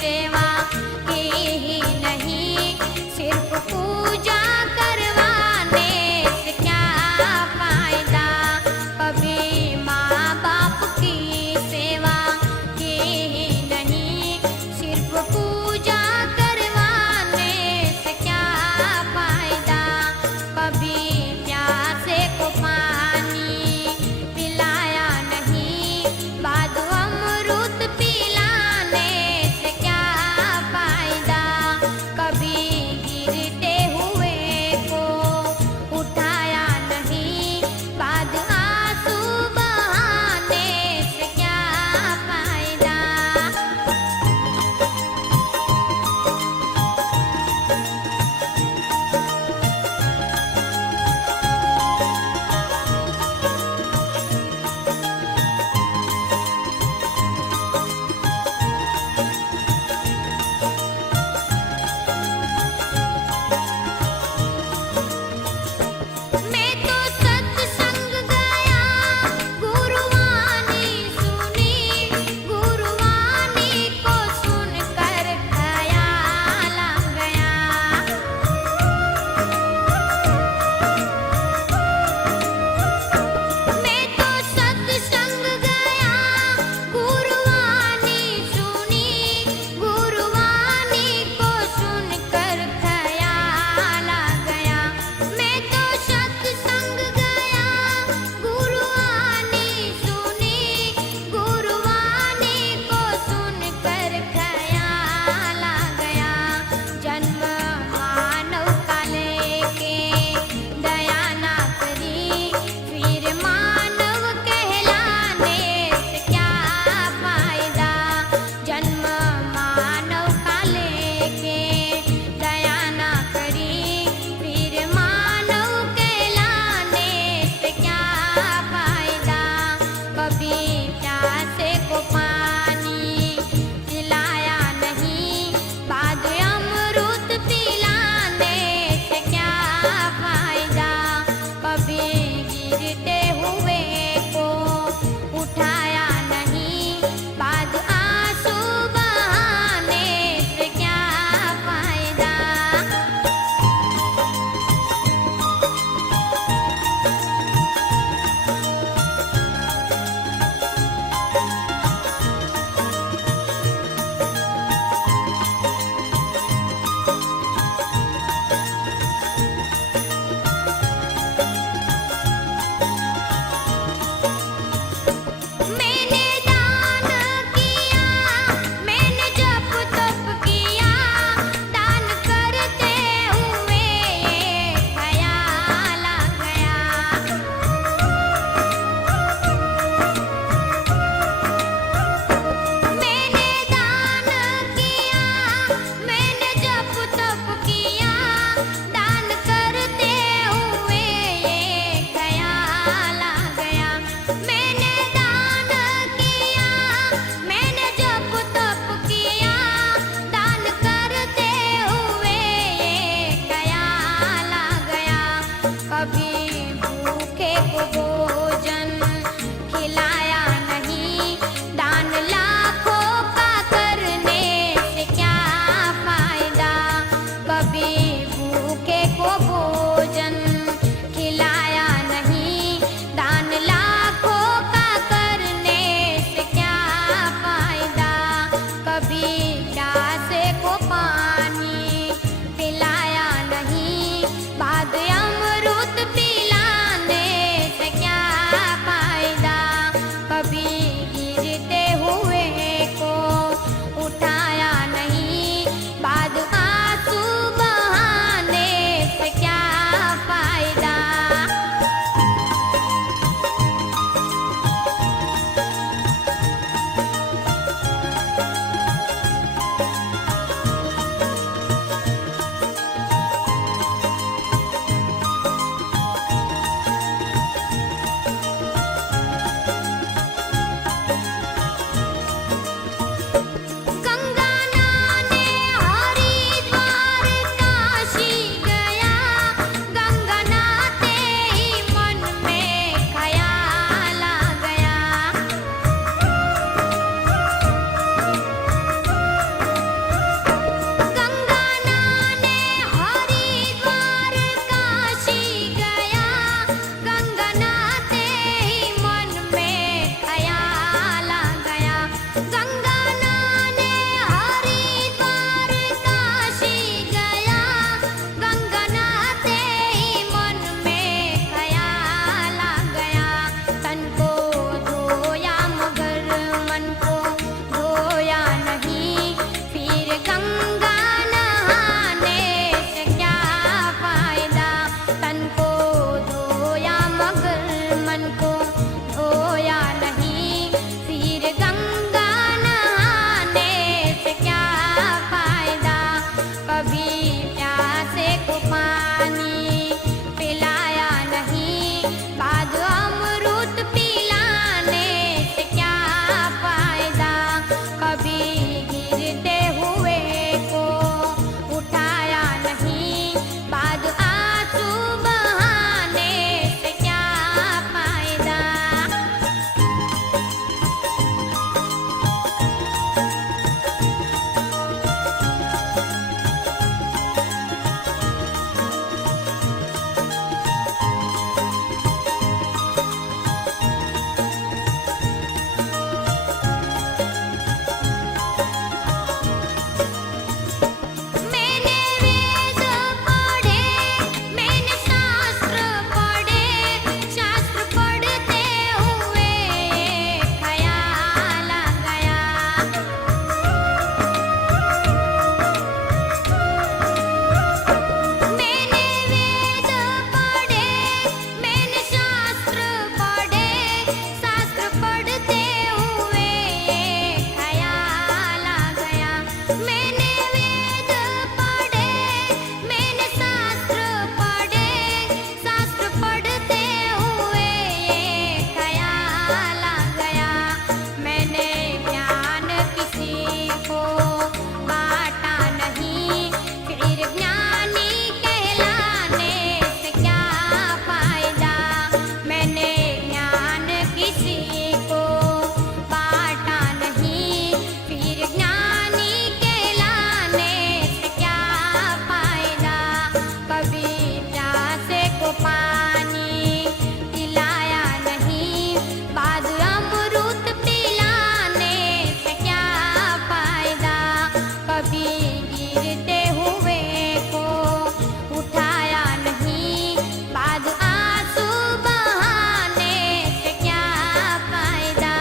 सेवा की ही नहीं, सिर्फ पूजा करवाने से क्या फायदा। कभी माँ बाप की सेवा की ही नहीं, सिर्फ पूजा करवाने से क्या फायदा। कभी प्यासे को पानी पिलाया नहीं, बाद अमृत पिलाने से क्या गंगा नहाने से क्या फायदा। तन को धोया मगर मन को धोया नहीं, फिर गंगा नहाने से क्या फायदा। कभी प्यासे को पानी पिलाया नहीं, बाद अमृत पिलाने से क्या फायदा। कभी गिरते हुए को उठाया नहीं, बाद आंसू बहाने से क्या फायदा। मैंने वेद पढ़े, मैंने शास्त्र पढ़े, शास्त्र पढ़ते हुए ख्याल आ गया। मैंने वेद पढ़े, मैंने शास्त्र पढ़े, शास्त्र पढ़ते हुए ख्याल आ गया। मैंने वेद पढ़े, मैंने शास्त्र पढ़े, शास्त्र पढ़ते हुए ख्याल आ गया। मैंने ज्ञान किसी को बांटा नहीं, फिर ज्ञानी कहलाने से क्या फायदा। मैंने ज्ञान किसी को बांटा नहीं, फिर ज्ञानी कहलाने से क्या फायदा। कभी प्यासे को पानी पिलाया नहीं, बाद अमृत पिलाने से क्या फायदा। कभी गिरते हुए को उठाया नहीं, बाद आंसू बहाने से क्या फायदा।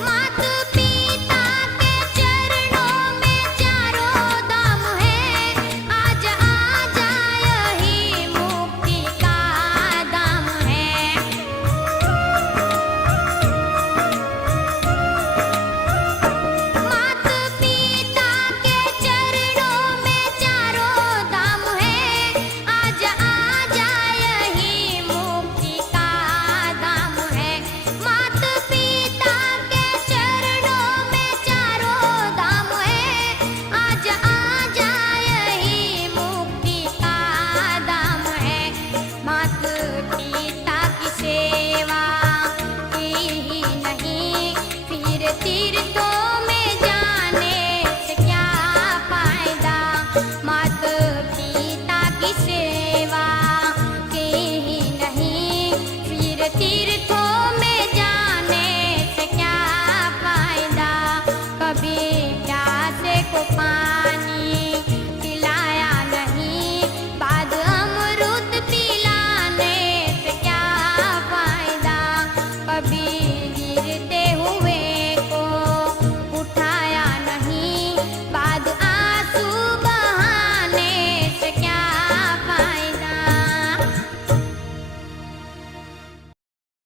मात पिता के चरणों में चारों धाम है, आज आ जाए ही मुक्ति का दाम है। मात पिता के चरणों में चारों धाम है, आज आ जाए ही मुक्ति का दाम है। मात पिता के चरणों में चारों धाम है, आज आ जाए ही मुक्ति का दाम है। मात पिता की सेवा की ही नहीं, फिर तीर्थों में जाने से क्या फायदा। मात पिता की सेवा की ही नहीं, फिर तीर्थों में जाने से क्या फायदा। कभी प्यासे को पानी पिलाया नहीं, बाद अमृत पिलाने से क्या फायदा। कभी